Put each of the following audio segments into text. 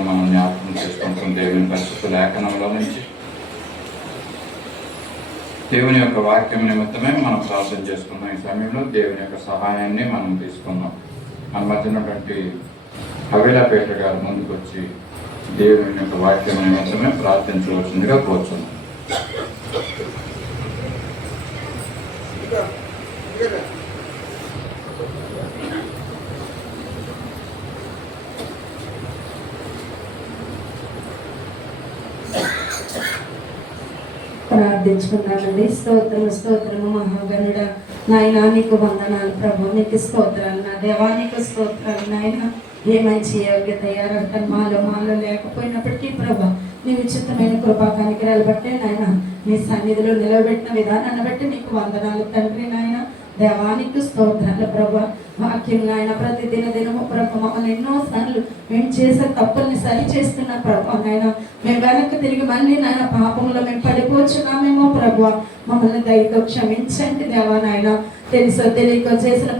మాటలు మనం జ్ఞాపకం చేసుకుంటాం. దేవుని పరిశుద్ధ లేఖనంలో నుంచి దేవుని యొక్క వాక్యం నిమిత్తమే మనం ప్రార్థన చేసుకున్నాం. ఈ సమయంలో దేవుని యొక్క సహాయాన్ని మనం తీసుకున్నాం. మన మధ్య ఉన్నటువంటి హవేలాపేట గారు ముందుకు వచ్చి దేవుని యొక్క వాక్యం నిమిత్తమే ప్రార్థించవలసిందిగా కోరుచున్నాం. ప్రార్థించుకున్నానండి. స్తోత్రము మహాగణుడ నాయనా, నీకు వందనాలు ప్రభు, నీకు స్తోత్రాలు. నా దేవానికి స్తోత్రాలు నాయన. ఏ మంచి యోగ్యత అర్హత మాలో లేకపోయినప్పటికీ ప్రభా, నీ విచిత్రమైన కృపా కనికరాలు బట్టే నాయన, నీ సన్నిధిలో నిలబెట్టిన విధానాన్ని బట్టి నీకు వందనాలు తండ్రి. నాయన దేవానికి స్తోత్రాలు ప్రభా. వాక్యం నాయన ప్రతి దినము ప్రభు మమ్మల్ని ఎన్నోసార్లు మేము చేసే తప్పుల్ని సరి చేస్తున్న ప్రభు నాయన, మేము వెనక్కి తిరిగి మళ్ళీ నాయన పాపంలో మేము పడిపోచున్నామేమో ప్రభు, మమ్మల్ని దయతో క్షమించండి దేవా. నాయన తెలుసో తెలియకో చేసిన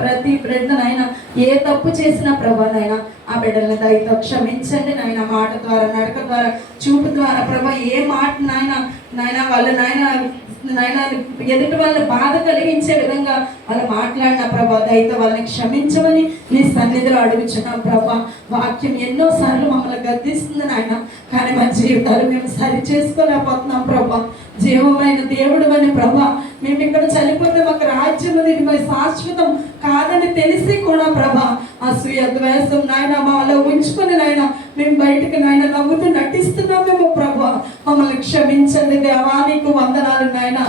ప్రతి బిడ్డనైనా ఏ తప్పు చేసినా ప్రభా నాయన, ఆ బిడ్డల్ని దయతో క్షమించండి నాయన. మాట ద్వారా, నడక ద్వారా, చూపు ద్వారా ప్రభా, ఏ మాట నాయన వాళ్ళు నాయన ఎదుటి వాళ్ళని బాధ కలిగించే విధంగా వాళ్ళు మాట్లాడిన ప్రభా, దయతో వాళ్ళని క్షమించమని నీ సన్నిధిలో అడుగుచున్నాం ప్రభా. వాక్యం ఎన్నోసార్లు మమ్మల్ని గద్దిస్తుంది నాయన, కానీ మా జీవితాలు మేము సరి చేసుకోలేకపోతున్నాం ప్రభా. జీవమైన దేవుడు అని ప్రభా, మేము ఇక్కడ చనిపోతే మాకు రాజ్యం ఇది శాశ్వతం కాదని తెలిసి కూడా ప్రభా, అసూయ ద్వేషం నాయన మాలో ఉంచుకొని నాయన మేము బయటకు నాయన నవ్వుతూ నటిస్తున్నామేమో ప్రభా, మమ్మల్ని క్షమించండి దేవా. నీకు వందనాలు నాయన.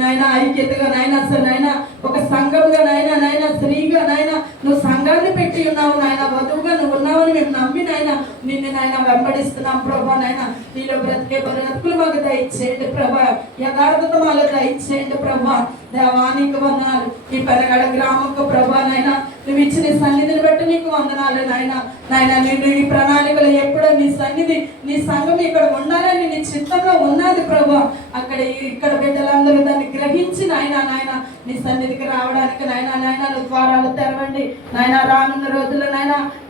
నాయన ఐక్యతగా నాయన, అసలు నాయన ఒక సంఘంగా నాయన స్త్రీగా నాయన నువ్వు సంఘాన్ని పెట్టి ఉన్నావు నాయన, వధువుగా నువ్వు ఉన్నావని మేము నమ్మి నాయన నిన్ను నాయన వెంబడిస్తున్నాం ప్రభా. నాయన నీలో బ్రతికే బ్రతుకులు మాకు దయచేయండి ప్రభా, యథార్థత మాలో దయచేయండి ప్రభా. దేవానికి వందనాలు. ఈ పెరగడ గ్రామంకు ప్రభా నాయన నువ్వు ఇచ్చిన సన్నిధిని బట్టి నీకు వందనాలు నాయన. నేను ఈ ప్రణాళికలో ఎప్పుడో నీ సన్నిధి, నీ సంఘం ఇక్కడ ఉండాలని నీ చిత్తంలో ఉన్నది ప్రభా. ఇక్కడ బిడ్డలందరూ దాన్ని గ్రహించి నాయన నీ సన్నిధికి రావడానికి నాయన నువ్వు ద్వారాలు తెరవండి నాయన. రానున్న రోజుల్లో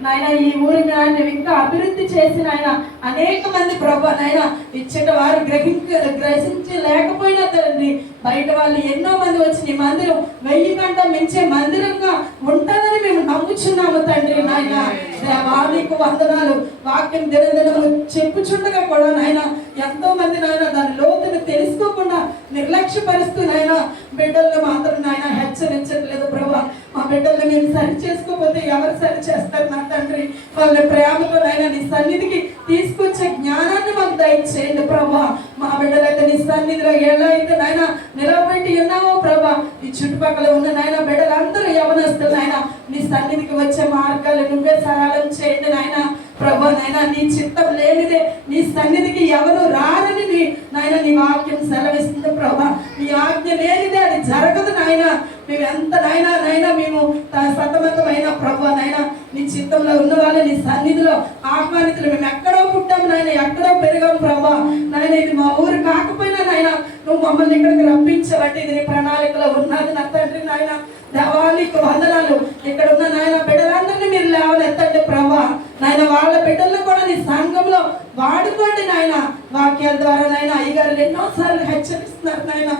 నాయన ఈ ఊరిని నాయన ఇంకా అభివృద్ధి చేసి నాయన అనేక మంది ప్రభా నాయన ఇచ్చేట వారు గ్రహించి లేకపోయినా తండ్రి, బయట వాళ్ళు ఎన్నో మంది వచ్చి నీ మందిరం 1000 కంటే మించే మందిరంగా ఉంటుందని మేము నమ్ముచున్నాము తండ్రి. నాయన దేవానికి వందనాలు. వాక్యం దినదినము చెప్పుచుండగా కూడా నాయన ఎంతో మంది నాయన దాని లోతును తెలుసుకోకుండా నిర్లక్ష్యపరుస్తూ నాయన బిడ్డలను మాత్రం నాయన హెచ్చరించట్లేదు ప్రభా. మా బిడ్డలను మేము సరి చేసుకోకపోతే ఎవరు సరి చేస్తారు నా తండ్రి? వాళ్ళ ప్రేమతో నాయన నీ సన్నిధికి తీసుకొచ్చే జ్ఞానాన్ని మాకు దయచేయండి ప్రభా. మా బిడ్డలైతే నీ సన్నిధిలో ఎలా అయితే నాయన నిలబెట్టి ఉన్నావో ప్రభా, ఈ చుట్టుపక్కల ఉన్న నాయన బిడ్డలందరూ యవనస్తులు నాయన నీ సన్నిధికి వచ్చే మార్గాలు నువ్వే సరళం చేయండి నాయన ప్రభా. నాయన నీ చిత్తం లేనిదే నీ సన్నిధికి ఎవరు రారని నీ వాక్యం సెలవిస్తుంది ప్రభా. నీ ఆజ్ఞ లేనిదే అది జరగదు నాయన. మేము ఎంత నాయన మేము సతమతమైన ప్రభా నాయన నీ చిత్తంలో ఉన్న వాళ్ళు నీ సన్నిధిలో ఆహ్వానితులు. మేము ఎక్కడో పుట్టాము నాయన, ఎక్కడో పెరిగాం ప్రభా నాయన. ఇది మా ఊరు కాకపోయినా నాయన నువ్వు మమ్మల్ని ఇక్కడికి రప్పించబట్టి ఇది నీ ప్రణాళికలో ఉన్నది నా తండ్రి. నాయన దేవానికి వందనాలు. ఇక్కడ ఉన్న నాయన బిడ్డలందరినీ మీరు లేవనెత్తండి ప్రభా. నాయన వాళ్ళ బిడ్డలను కూడా నీ సంఘంలో వాడుకోండి నాయన. వాక్యాల ద్వారా నాయన అయ్యగారులు ఎన్నోసార్లు హెచ్చరిస్తున్నారు నాయన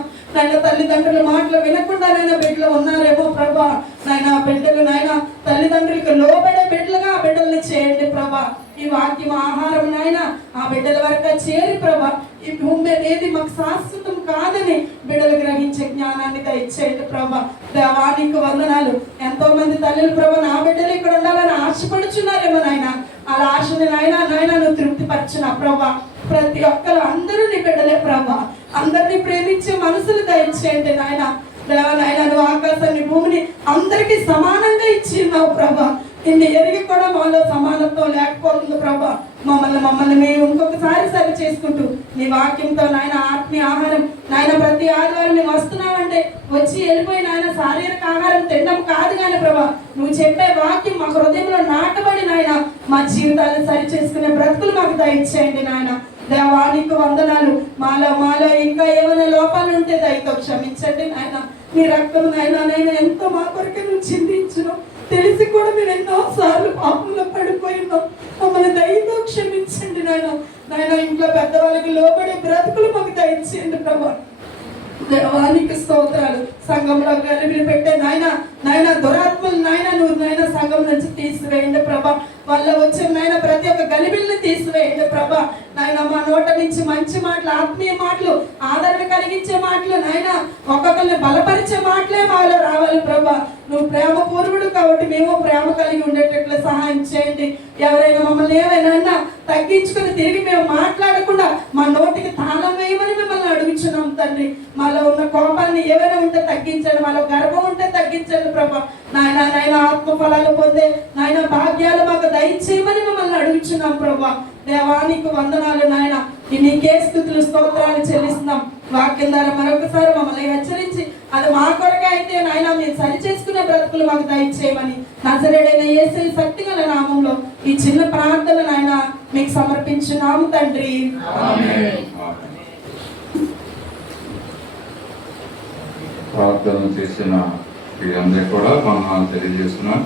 తల్లిదండ్రుల మాటలు వినకుండా బిడ్డలు ఉన్నారేమో ప్రభా. నాయన బిడ్డలు నాయన తల్లిదండ్రులకు లోబడే బిడ్డలుగా ఆ బిడ్డల్ని చేయండి ప్రభా. ఈ వాక్యం ఆహారం నాయన ఆ బిడ్డల వరకు చేరి ప్రభా. ఈ భూమి మీద ఏది మాకు శాశ్వతం కాదని బిడ్డలు గ్రహించే జ్ఞానాన్ని దయచేయండి ప్రభా. దేవానికి వందనాలు. ఎంతో మంది తల్లులు ప్రభా నా బిడ్డలు ఇక్కడ ఉండాలని ఆశపడుచున్నారేమో నాయన. అలా ఆశని నాయన నువ్వు తృప్తిపరచిన ప్రభా. ప్రతి ఒక్కరు అందరూ నీ బిడ్డలే ప్రభా. అందరినీ ప్రేమించే మనసులు దయచేయండి నాయన. నాయన నువ్వు ఆకాశాన్ని భూమిని అందరికీ సమానంగా ఇచ్చిన్నావు ప్రభా. నిన్ను ఎరిగి కూడా మాలో సమానత్వం లేకపోతుంది ప్రభా. మమ్మల్ని మేము ఇంకొకసారి సరి చేసుకుంటూ నీ వాక్యంతో నాయన ఆత్మీయ ఆహారం నాయన ప్రతి ఆదివారం మేము వస్తున్నామంటే వచ్చి వెళ్ళిపోయి నాయన శారీరక ఆహారం తినడం కాదు కానీ ప్రభా, నువ్వు చెప్పే వాక్యం మా హృదయంలో నాటబడి నాయన మా జీవితాలను సరి చేసుకునే బ్రతుకులు మాకు దయచేయండి నాయన. దేవానికి వందనాలు. మాలో ఇంకా ఏమైనా లోపాలు ఉంటే దయతో క్షమించండి నాయన. నీ రక్తం నాయన ఎంతో మా కొరకే నువ్వు చిందించును. తెలిసి కూడా మేము ఎన్నోసార్లు పాపంలో పడిపోయినాం. మమ్మల్ని దయతో క్షమించండి నాయన. నాయన ఇంట్లో పెద్దవాళ్ళకి లోబడి బ్రతుకులు మాకు దయచేయండి ప్రభా. దేవానికి స్తోత్రాలు. సంఘంలో గలిబిలి పెట్టే నాయన దురాత్మలు నువ్వు సంఘం నుంచి తీసివేయండి ప్రభా. వాళ్ళ వచ్చే ప్రతి ఒక్క గలిబిల్ని తీసివేయండి ప్రభా. మా నోట నుంచి మంచి మాటలు, ఆత్మీయ మాటలు, ఆదరణ కలిగించే మాటలు, ఒక్కొక్కరిని బలపరిచే మాటలే మాలో రావాలి ప్రభా. నువ్వు ప్రేమ పూర్వుడు కాబట్టి మేము ప్రేమ కలిగి ఉండేటట్లు సహాయం చేయండి. ఎవరైనా మమ్మల్ని ఏమైనా తగ్గించుకుని తిరిగి మేము మాట్లాడకుండా మా నోటికి తాళం వేయమని మిమ్మల్ని అడుగుచున్నాం తండ్రి. మాలో ఉన్న కోపాన్ని ఏమైనా ఉంటే తగ్గించండి, మాలో గర్వం ఉంటే తగ్గించండి ప్రభా. నాయన ఆత్మ ఫలాలు పొందే భాగ్యాలు మాకు దయచేయమని మిమ్మల్ని అడుగుచున్నాం ప్రభా. దేవానికి వందనాలు నాయన. నీకే స్తుతులు స్తోత్రాలు చెల్లిస్తున్నాం. వాక్యం ద్వారా మరొకసారి మమ్మల్ని హెచ్చరించి అది మా కొరకే అయితే మీరు సరి చేసుకునే బ్రతుకులు మాకు దయచేయమని నజరేయుడైన యేసు శక్తి గల నామంలో ఈ చిన్న ప్రార్థన మీకు సమర్పించున్నాము తండ్రి. ప్రార్థన చేసిన వీరందరూ కూడా మనం తెలియజేస్తున్నాం.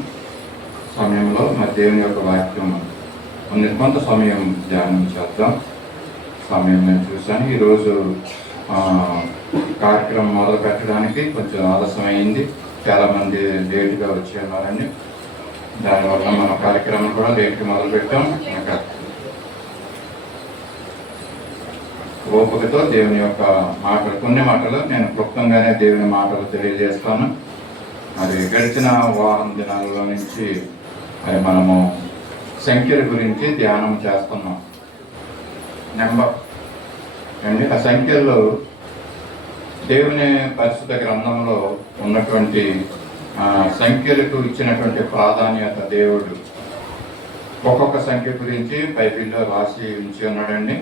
సమయంలో మరి దేవుని యొక్క వాక్యం కొంత సమయం ధ్యానం చేద్దాం. సమయం నేను చూశాను. ఈరోజు కార్యక్రమం మొదలు పెట్టడానికి కొంచెం ఆలస్యం అయింది. చాలామంది లేటుగా వచ్చి ఉన్నారండి. దానివల్ల మన కార్యక్రమం కూడా లేట్గా మొదలు పెట్టాం. ఓపికతో దేవుని యొక్క మాటలు, కొన్ని మాటలు నేను క్లుప్తంగానే దేవుని మాటలు తెలియజేస్తాను. మరి గడిచిన వారం దినాలలో నుంచి మరి మనము సంఖ్యల గురించి ధ్యానం చేస్తున్నాం. ఆ సంఖ్యల్లో దేవుని పరిశుద్ధ గ్రంథంలో ఉన్నటువంటి సంఖ్యలకు ఇచ్చినటువంటి ప్రాధాన్యత దేవుడు ఒక్కొక్క సంఖ్య గురించి బైబిల్లో రాసి ఉంచి ఉన్నాడండి.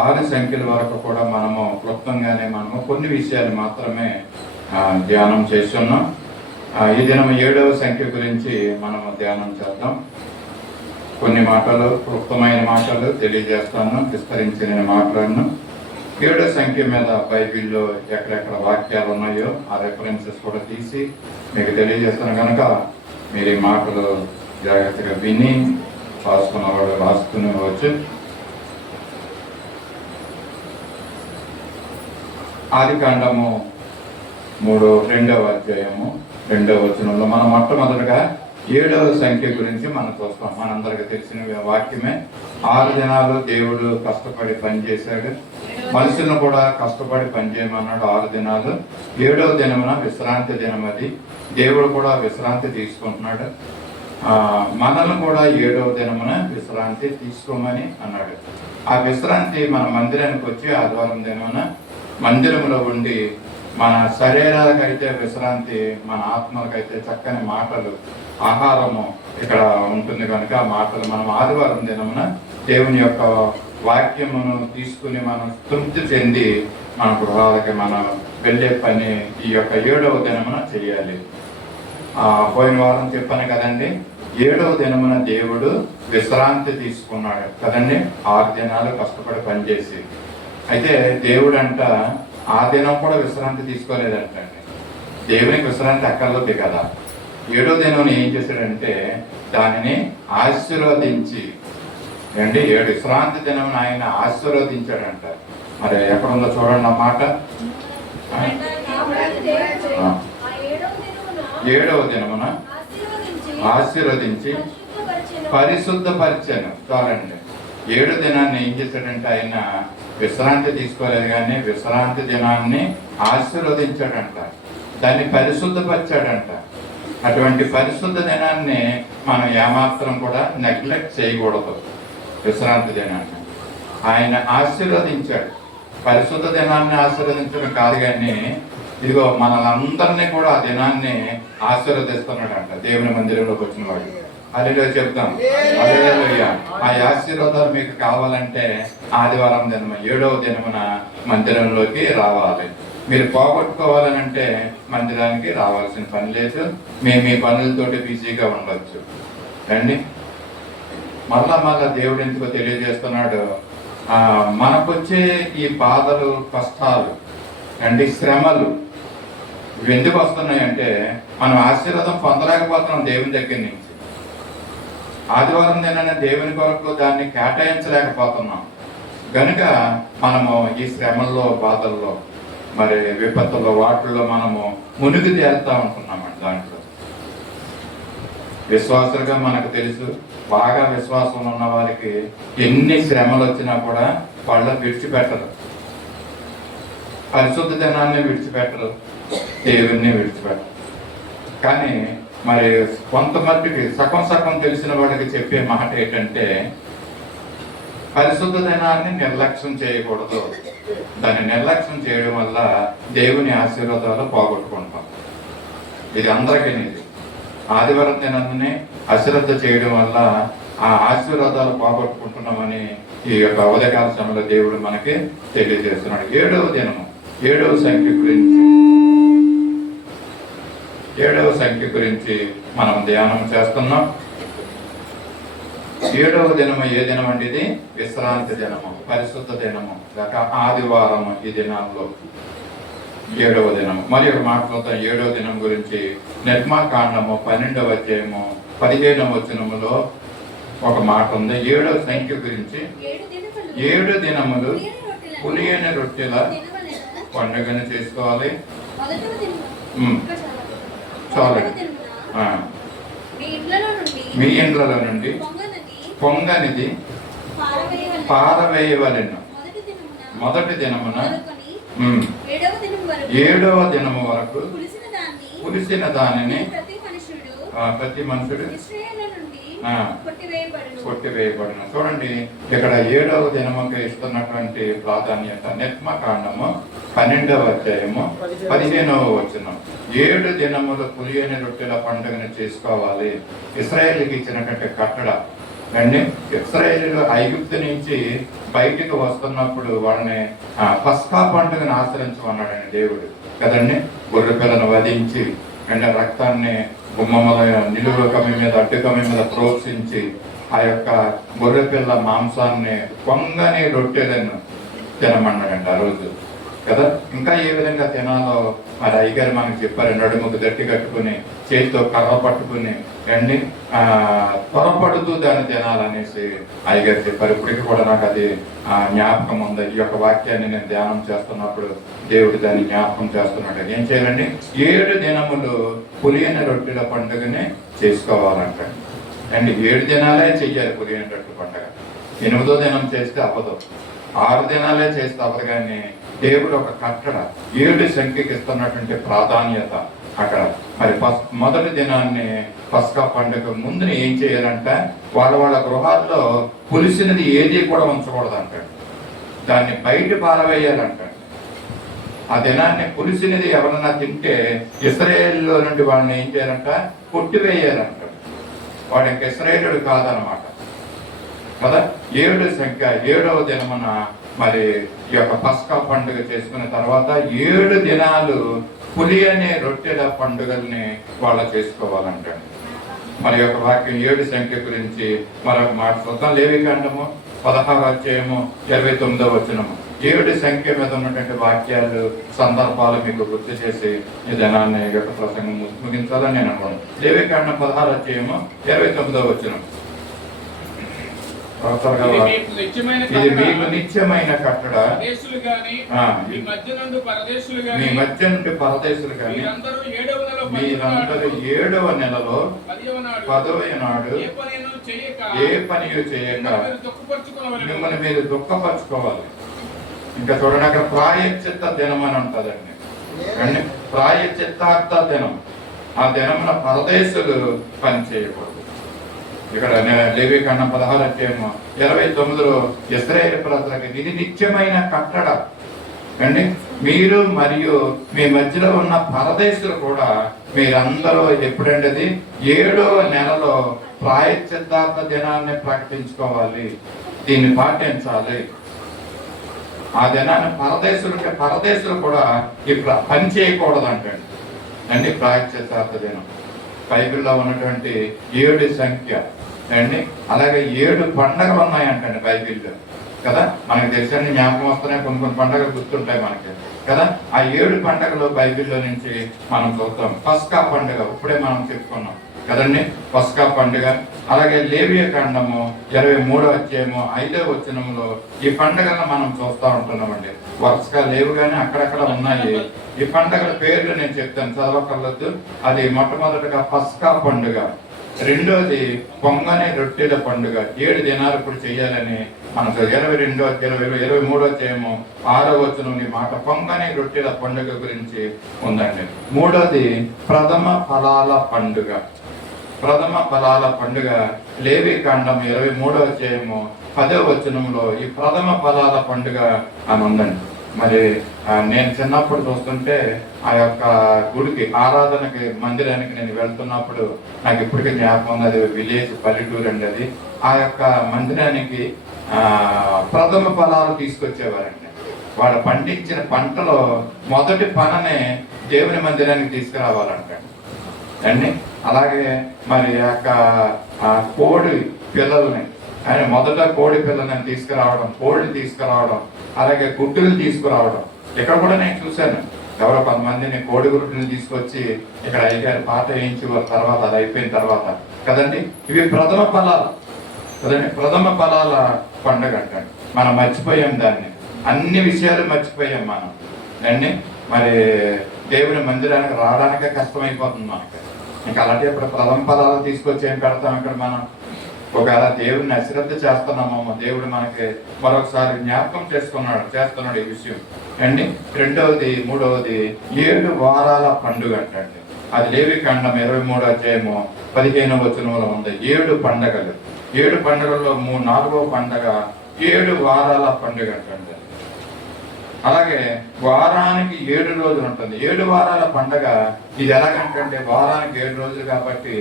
6 సంఖ్యల వరకు కూడా మనము క్లుప్తంగానే కొన్ని విషయాలు మాత్రమే ధ్యానం చేస్తున్నాం. ఈ దినం 7వ సంఖ్య గురించి మనము ధ్యానం చేద్దాం. కొన్ని మాటలు, క్లుప్తమైన మాటలు తెలియజేస్తాను, విస్తరించి నేను మాట్లాడను. 7వ సంఖ్య మీద బైబిల్లో ఎక్కడెక్కడ వాక్యాలు ఉన్నాయో ఆ రెఫరెన్సెస్ కూడా తీసి మీకు తెలియజేస్తాను కనుక మీరు ఈ మాటలు జాగ్రత్తగా విని రాసుకున్నవాడు రాసుకునేవచ్చు. ఆదికాండము 2వ అధ్యాయము 2వ వచనంలో మనం మొట్టమొదటిగా 7వ సంఖ్య గురించి మనం చూస్తాం. మనందరికీ తెలిసిన వాక్యమే. 6 దినాలు దేవుడు కష్టపడి పనిచేశాడు. మనుషులను కూడా కష్టపడి పనిచేయమన్నాడు 6 దినాలు. 7వ దినమున విశ్రాంతి దినం. అది దేవుడు కూడా విశ్రాంతి తీసుకుంటున్నాడు. మనల్ని కూడా 7వ దినమున విశ్రాంతి తీసుకోమని అన్నాడు. ఆ విశ్రాంతి మన మందిరానికి వచ్చి ఆదివారం దినమున మందిరంలో ఉండి మన శరీరాలకైతే విశ్రాంతి, మన ఆత్మలకైతే చక్కని మాటలు, ఆహారము ఇక్కడ ఉంటుంది కనుక ఆ మాటలు మనం ఆదివారం దినమున దేవుని యొక్క వాక్యమును తీసుకుని మనం తృప్తి చెంది మన గృహాలకి మనం వెళ్ళే పని ఈ యొక్క 7వ దినమున చేయాలి. పోయిన వారం చెప్పాను కదండి, 7వ దినమున దేవుడు విశ్రాంతి తీసుకున్నాడు కదండి. 6 దినాలు కష్టపడి పనిచేసి. అయితే దేవుడు అంట ఆ దినం కూడా విశ్రాంతి తీసుకోలేదంటండి. దేవునికి విశ్రాంతి అక్కర్లేదు కదా. 7వ దినం ఏం చేశాడంటే దానిని ఆశీర్వదించి 7 విశ్రాంతి దినం ఆయన ఆశీర్వదించాడంట. మరి ఎక్కడ ఉందో చూడండి ఆ మాట. 7వ దినమున ఆశీర్వదించి పరిశుద్ధపరిచాను. చూడండి, 7 దినాన్ని ఏం చేశాడంటే ఆయన విశ్రాంతి తీసుకోలేదు కానీ విశ్రాంతి దినాన్ని ఆశీర్వదించాడంట, దాన్ని పరిశుద్ధపరిచాడంట. అటువంటి పరిశుద్ధ దినాన్ని మనం ఏమాత్రం కూడా నెగ్లెక్ట్ చేయకూడదు. విశ్రాంతి దినాన్ని ఆయన ఆశీర్వదించాడు. పరిశుద్ధ దినాన్ని ఆశీర్వదించడం కాదు కానీ ఇదిగో మనలందరినీ కూడా ఆ దినాన్ని ఆశీర్వదిస్తున్నాడంట. దేవుని మందిరంలోకి వచ్చిన వాడు హల్లెలూయా చెప్తాం. హల్లెలూయా. ఆ ఆశీర్వాదాలు మీకు కావాలంటే ఆదివారం దినం 7వ దినమున మందిరంలోకి రావాలి. మీరు పోగొట్టుకోవాలనంటే మందిరానికి రావాల్సిన పని లేదు. మేము మీ పనులతోటి బిజీగా ఉండొచ్చు. రండి. మళ్ళా దేవుడు ఎందుకో తెలియజేస్తున్నాడు, మనకొచ్చే ఈ బాధలు, కష్టాలు అండి, శ్రమలు ఇవి ఎందుకు వస్తున్నాయంటే మనం ఆశీర్వాదం పొందలేకపోతున్నాం దేవుని దగ్గర నుంచి. ఆదివారం దినాన్ని దేవుని కొరకు దాన్ని కేటాయించలేకపోతున్నాం కనుక మనము ఈ శ్రమల్లో, బాధల్లో, మరి విపత్తుల్లో, వాటిల్లో మనము మునిగి తేలుతా ఉంటున్నామండి. దాంట్లో విశ్వాసులుగా మనకు తెలుసు, బాగా విశ్వాసం ఉన్న వారికి ఎన్ని శ్రమలు వచ్చినా కూడా వాళ్ళు విడిచిపెట్టరు, పరిశుద్ధ జనాన్ని విడిచిపెట్టరు, దేవుణ్ణి విడిచిపెట్టరు. కానీ మరి కొంతమందికి సగం సగం తెలిసిన వాడికి చెప్పే మాట ఏంటంటే, పరిశుద్ధ దినాన్ని నిర్లక్ష్యం చేయకూడదు. దాన్ని నిర్లక్ష్యం చేయడం వల్ల దేవుని ఆశీర్వాదాలు పోగొట్టుకుంటాం. ఇది అందరికీ నిజం. ఆదివారం దినాన్ని అశ్రద్ధ చేయడం వల్ల ఆ ఆశీర్వాదాలు పోగొట్టుకుంటున్నామని ఈ యొక్క ఉదయకాల సమయంలో దేవుడు మనకి తెలియజేస్తున్నాడు. 7వ దినము, 7వ సంఖ్య గురించి మనం ధ్యానం చేస్తున్నాం. 7వ దినము ఏ దినం అండి? ఇది విశ్రాంతి దినము, పరిశుద్ధ దినము, లేక ఆదివారము. ఈ దినాల్లో 7వ దినము. మరి ఒక మాట్లాడుతాం 7వ దినం గురించి. నిర్మాకాండము 12వ అధ్యాయము 15వ వచనములో ఒక మాట ఉంది. 7వ సంఖ్య గురించి. 7 దినములు పులియని రొట్టెల పండుగను చేసుకోవాలి. చాలండి. మీ ఇండ్లలో నుండి పొంగనిది పారవేయవలెను. మొదటి దినమున 7వ దినము వరకు పులిసిన దానిని ప్రతి మనుషుడు కొట్టివేయబడిన. చూడండి, ఇక్కడ 7వ దినముకి ఇస్తున్నటువంటి ప్రాధాన్యత. నిర్మాకాండము 12వ అధ్యాయము 15వ వచనం. 7 దినములు పులియని రొట్టెల పండుగను చేసుకోవాలి. ఇశ్రాయేలుకి ఇచ్చినటువంటి కట్టడ అండి. ఇశ్రాయేలు ఐగుప్తు నుంచి బయటికి వస్తున్నప్పుడు వాళ్ళని పస్కా పండుగను ఆచరించమన్నాడండి దేవుడు కదండి. గొర్రె పిల్లను వధించి అండ్ రక్తాన్ని గుమ్మముల నిలువ కమ్మి మీద, అడ్డు కమ్మి మీద ప్రోత్సహించి ఆ యొక్క గొర్రె పిల్ల మాంసాన్ని పొంగని రొట్టెలను తినమన్నాడండి ఆ రోజు కదా. ఇంకా ఏ విధంగా తినాలో మరి అయ్యగారు మనకు చెప్పారు. నడుముకు దట్టి కట్టుకుని, చేతితో కర్ర పట్టుకుని అండి త్వరపడుతూ దాన్ని తినాలనేసి అయ్యగారు చెప్పారు. ఇప్పటికీ కూడా నాకు అది జ్ఞాపకం ఉంది. ఈ యొక్క వాక్యాన్ని నేను ధ్యానం చేస్తున్నప్పుడు దేవుడు దాన్ని జ్ఞాపకం చేస్తున్నాడు. ఏం చేయాలండి? 7 దినములు పులియని రొట్టెల పండుగని చేసుకోవాలంట అండి. 7 దినాలే చెయ్యాలి పులియని రొట్టెల పండుగ. 8వ దినం చేస్తే అవ్వదు, 6 దినాలే చేస్తే అవ్వదు. కానీ దేవుడు ఒక కట్టడ 7 సంఖ్యకి ఇస్తున్నటువంటి ప్రాధాన్యత అక్కడ. మరి మొదటి దినాన్ని పస్కా పండుగ ముందుని ఏం చేయాలంట? వాళ్ళ గృహాల్లో పులిసినది ఏది కూడా ఉంచకూడదంట. దాన్ని బయట పారవేయాలంట. ఆ దినాన్ని పులిసినది ఎవరన్నా తింటే ఇశ్రాయేలులో నుండి వాళ్ళని ఏం చేయాలంట? కొట్టివేయాలంట. వాడు ఇంక ఇశ్రాయేలుడు కాదనమాట కదా. 7 సంఖ్య 7వ దినమున మరి ఈ యొక్క పస్కా పండుగ చేసుకున్న తర్వాత 7 దినాలు పులియని రొట్టెల పండుగల్ని వాళ్ళు చేసుకోవాలంట. మరి యొక్క వాక్యం 7 సంఖ్య గురించి మరొక మాట చూద్దాం. లేవికాండము 16వ అధ్యాయము 29వ వచనము. 7 సంఖ్య మీద ఉన్నటువంటి వాక్యాలు, సందర్భాలు మీకు గుర్తు చేసి ఈ దినాన్ని యొక్క ప్రసంగం ముగించాలని నేను అనుకున్నాను. లేవికాండం 16వ అధ్యాయము 29వ వచనం. ఇది మీకు నిత్యమైన కట్టడ. మీ మధ్య నుండి పరదేశులు కానీ మీరందరూ 7వ నెలలో 10వ నాడు ఏ పని చేయక మిమ్మల్ని మీరు దుఃఖపరచుకోవాలి. ఇంకా చూడండి, అక్కడ ప్రాయశ్చిత్త దినం అని ఉంటుందండి అండి. ప్రాయశ్చిత్తార్థ దినం. ఆ దినమున పరదేశులు పని చేయకూడదు. ఇక్కడ లేవికాండం 16వ అధ్యాయము 29లో ఇశ్రాయేలు ప్రజలకి ఇది నిత్యమైన కట్టడ అండి. మీరు మరియు మీ మధ్యలో ఉన్న పరదేశులు కూడా మీరందరూ ఎప్పుడంటే అది 7వ నెలలో ప్రాయశ్చిత్తార్థ దినాన్ని ప్రకటించుకోవాలి. దీన్ని పాటించాలి. ఆ దినాన్ని పరదేశులు కూడా ఇప్పుడు పని చేయకూడదు అండి. ప్రాయశ్చిత్తార్థ దినం బైబిల్లో ఉన్నటువంటి 7 సంఖ్య అండి. అలాగే 7 పండగలు ఉన్నాయంటండి బైబిల్లో కదా. మనకి తెలిసిన జ్ఞాపకం వస్తున్నాయి, కొన్ని పండుగలు గుర్తుంటాయి మనకి కదా. ఆ 7 పండుగలు బైబిల్లో నుంచి మనం చూస్తాం. పస్కా పండుగ ఇప్పుడే మనం చెప్పుకున్నాం. కదండి, పస్కా పండుగ. అలాగే లేవియ కాండము 23వ అధ్యాయము 5వ వచనంలో ఈ పండుగలను మనం చూస్తూ ఉంటున్నామండి. వరుసగా లేవు కానీ అక్కడక్కడ ఉన్నాయి. ఈ పండుగల పేర్లు నేను చెప్తాను, చదవకర్లేదు. అది మొట్టమొదటిగా పస్కా పండుగ, రెండోది పొంగని రొట్టెల పండుగ. 7 దినాలు ఇప్పుడు చేయాలని మనం 23వ అధ్యాయము 6వ వచనం ఈ మాట పొంగని రొట్టెల పండుగ గురించి ఉందండి. మూడోది ప్రథమ ఫలాల పండుగ. ప్రథమ ఫలాల పండుగ లేవి కాండం 23వ అధ్యాయము 10వ వచనంలో ఈ ప్రథమ ఫలాల పండుగ అని ఉందండి. మరి నేను చిన్నప్పుడు చూస్తుంటే ఆ యొక్క గుడికి ఆరాధనకి మందిరానికి నేను వెళ్తున్నప్పుడు నాకు ఇప్పటికీ జ్ఞాపకం ఉంది. అది విలేజ్, పల్లెటూరు అండి. అది ఆ యొక్క మందిరానికి ప్రథమ ఫలాలు తీసుకొచ్చేవారండి. వాళ్ళు పండించిన పంటలో మొదటి పననే దేవుని మందిరానికి తీసుకురావాలంట అండి. అలాగే మరి ఆ యొక్క కోడి పిల్లల్ని ఆయన మొదట కోడి పిల్లల్ని తీసుకురావడం, కోళ్ళు తీసుకురావడం, అలాగే గుడ్డులు తీసుకురావడం. ఇక్కడ కూడా నేను చూశాను, ఎవరో కొంతమందిని కోడి గుడ్డుని తీసుకొచ్చి ఇక్కడ అయ్యారు పాత వేయించి తర్వాత అది అయిపోయిన తర్వాత కదండి. ఇవి ప్రథమ ఫలాలు కదండి, ప్రథమ ఫలాల పండుగ అంటాడు. మనం మర్చిపోయాం దాన్ని, అన్ని విషయాలు మర్చిపోయాం మనం అండి. మరి దేవుని మందిరానికి రావడానికే కష్టమైపోతుంది మనకి. ఇంకా అలాంటి ఇప్పుడు ప్రథమ ఫలాలు తీసుకొచ్చి ఏం పెడతాం ఇక్కడ మనం? ఒకవేళ దేవుడిని అశ్రద్ధ చేస్తున్నామో దేవుడు మనకి మరొకసారి జ్ఞాపకం చేస్తున్నాడు ఈ విషయం అండి. రెండవది, మూడవది 7 వారాల పండుగ అంటండి. అది లేవి కాండం 23వ అధ్యాయము 15వ వచనంలో ఉంది. 7 పండుగలు. 7 పండుగల్లో 4వ పండుగ 7 వారాల పండుగ అంటండి. అలాగే వారానికి 7 రోజులు ఉంటుంది. 7 వారాల పండగ ఇది ఎలాగంటే వారానికి 7 రోజులు కాబట్టి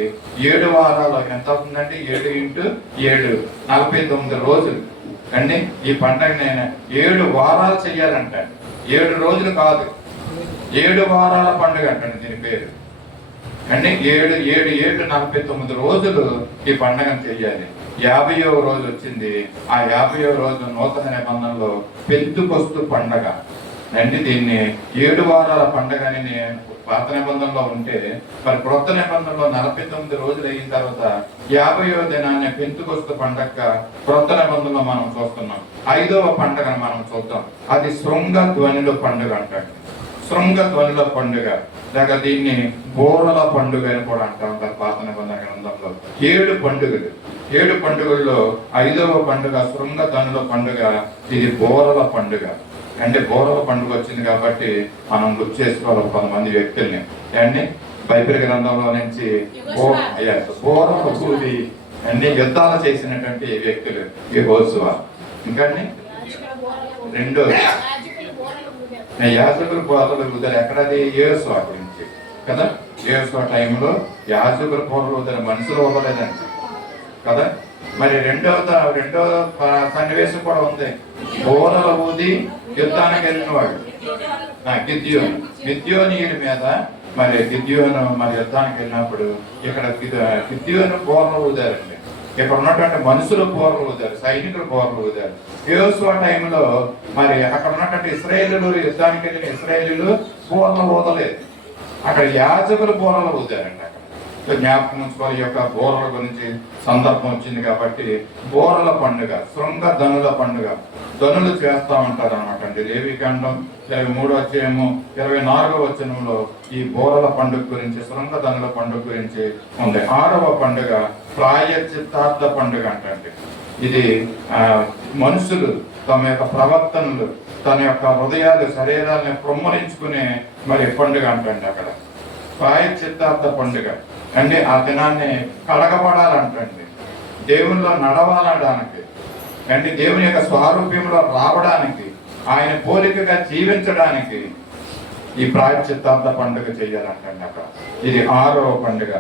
7 వారాలు ఎంత అవుతుందండి? 7 × 7 49 రోజులు అండి. ఈ పండగ నేను 7 వారాలు చెయ్యాలంట. 7 రోజులు కాదు, 7 వారాల పండుగ అంటండి దీని పేరు అండి. 7 49 రోజులు ఈ పండుగను చెయ్యాలి. 50వ రోజు వచ్చింది. ఆ 50వ రోజు నూతన నిబంధనలో పెంతుకొస్తు పండగ అంటే దీన్ని 7 వారాల పండగ అని పాత నిబంధనలో ఉంటే, మరి క్రొత్త నిబంధనలో 49 రోజులు అయిన తర్వాత 50వ దినాన్ని పెంతుకొస్తు పండగ క్రొత్త నిబంధనలో మనం చూస్తున్నాం. 5వ పండగను మనం చూద్దాం. అది శృంగ ధ్వనుల పండుగ అంటాడు. శృంగ ధ్వనుల పండుగ లేక దీన్ని బోరల పండుగ అని కూడా అంటా ఉంటారు పాత నిబంధన గ్రంథంలో. 7 పండుగలు. 7 పండుగల్లో 5వ పండుగ శృంగ ధ్వనుల పండుగ. ఇది బోరల పండుగ అంటే బోరల పండుగ వచ్చింది కాబట్టి మనం గుర్తు చేసుకోవాలి కొంతమంది వ్యక్తుల్ని అండి. బైబిల్ గ్రంథంలో నుంచి బోరల కూలి అన్ని యుద్ధాలు చేసినటువంటి వ్యక్తులు యెహోషువ. ఇంకా రెండో యాజకులు బోరలు ఊదారు. ఎక్కడది? యేహోషువ గురించి కదా. యేహోషువ టైంలో యాజకులు బోరలు ఊదారు, మనుషులు ఊదలేదండి కదా. మరి రెండో సన్నివేశం కూడా ఉంది. బోరల ఊది యుద్ధానికి వెళ్ళిన వాడు గిద్యోనీయుడి మీద. మరి గిద్యోను మరి యుద్ధానికి వెళ్ళినప్పుడు ఇక్కడ గిద్యోను బోరలు ఊదారండి. ఇక్కడ ఉన్నటువంటి మనుషులు బోరలు ఊదారు, సైనికులు బోరలు ఊదారు. యోసువ టైంలో మరి అక్కడ ఉన్నటువంటి ఇశ్రాయేలీయులు యుద్ధానికి వెళ్ళిన ఇశ్రాయేలీయులు బోరలు ఊదలేదు, అక్కడ యాజకులు బోరలు ఊదారండి. అక్కడ జ్ఞాపకం ఉంచుకోవాలి. ఈ యొక్క బోరల గురించి సందర్భం వచ్చింది కాబట్టి బోరల పండుగ, శృంగ ధనుల పండుగ. ధనులు చేస్తూ ఉంటారు అన్నమాట అండి. లేవి కాండం 23వ అధ్యాయము 24వ వచనంలో ఈ బోరల పండుగ గురించి, శృంగ ధనుల పండుగ గురించి ఉంది. 6వ పండుగ ప్రాయశ్చిత్తార్థ పండుగ అంటే ఇది మనుషులు తమ యొక్క ప్రవర్తనలు, తన యొక్క హృదయాలు, శరీరాన్ని ప్రొమ్మరించుకునే మరి పండుగ అంటండి. అక్కడ ప్రాయశ్చిత్తార్థ పండుగ అంటే ఆ దినాన్ని కడగబడాలంటండి, దేవునిలో నడవాలడానికి అంటే దేవుని యొక్క స్వారూప్యంలో రావడానికి, ఆయన పోలికగా జీవించడానికి ఈ ప్రాయశ్చిత్తార్థ పండుగ చేయాలంటండి అక్కడ. ఇది 6వ పండుగ.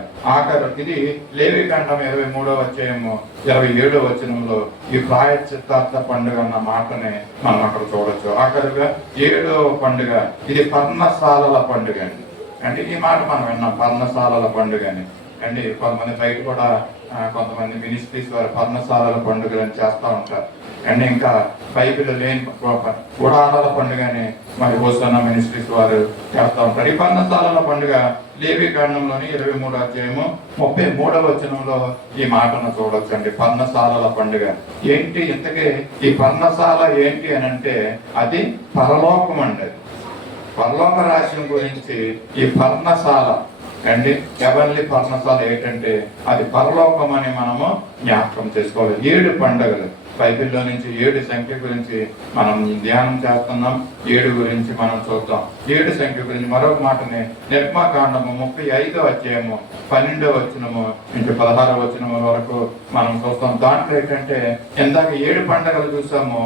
ఇది లేవి కాండం 23వ అధ్యాయము 27వ వచనంలో ఈ ప్రాయశ్చిత్తార్థ పండుగ అన్న మాటని మనం అక్కడ చూడొచ్చు. ఆఖరుగా 7వ పండుగ ఇది పర్ణశాలల పండుగ అండి. అంటే ఈ మాట మనం విన్నాం, పర్ణశాలల పండుగ అని. అంటే కొంతమంది బయట కూడా కొంతమంది మినిస్ట్రీస్ వారు పర్ణశాలల పండుగలను చేస్తూ ఉంటారు. అండ్ ఇంకా బైబిల్ లేని గుడారాల పండుగని మరి హోసన్న మినిస్ట్రీస్ వారు చేస్తూ ఉంటారు. ఈ పర్ణశాలల పండుగ లేవి కాండంలోని 23వ అధ్యాయము 33వ వచనంలో ఈ మాటను చూడొచ్చండి. పర్ణశాలల పండుగ ఏంటి? ఇంతకీ ఈ పర్ణశాల ఏంటి అని అంటే అది పరలోకం అండి. పరలోక రాజ్యం గురించి ఈ పర్ణశాల అండి, హెవెన్లీ పర్ణశాల ఏంటంటే అది పరలోకం అని మనము జ్ఞాపకం చేసుకోవాలి. 7 పండుగలు బైబిల్లో నుంచి 7 సంఖ్య గురించి మనం ధ్యానం చేస్తున్నాం. 7 గురించి మనం చూద్దాం. 7 సంఖ్య గురించి మరొక మాటని నిర్మాకాండము 35వ అధ్యాయము 12వ వచనము నుంచి 16వ వచనము వరకు మనం చూస్తాం. దాంట్లో ఏంటంటే ఇందాక 7 పండుగలు చూసాము.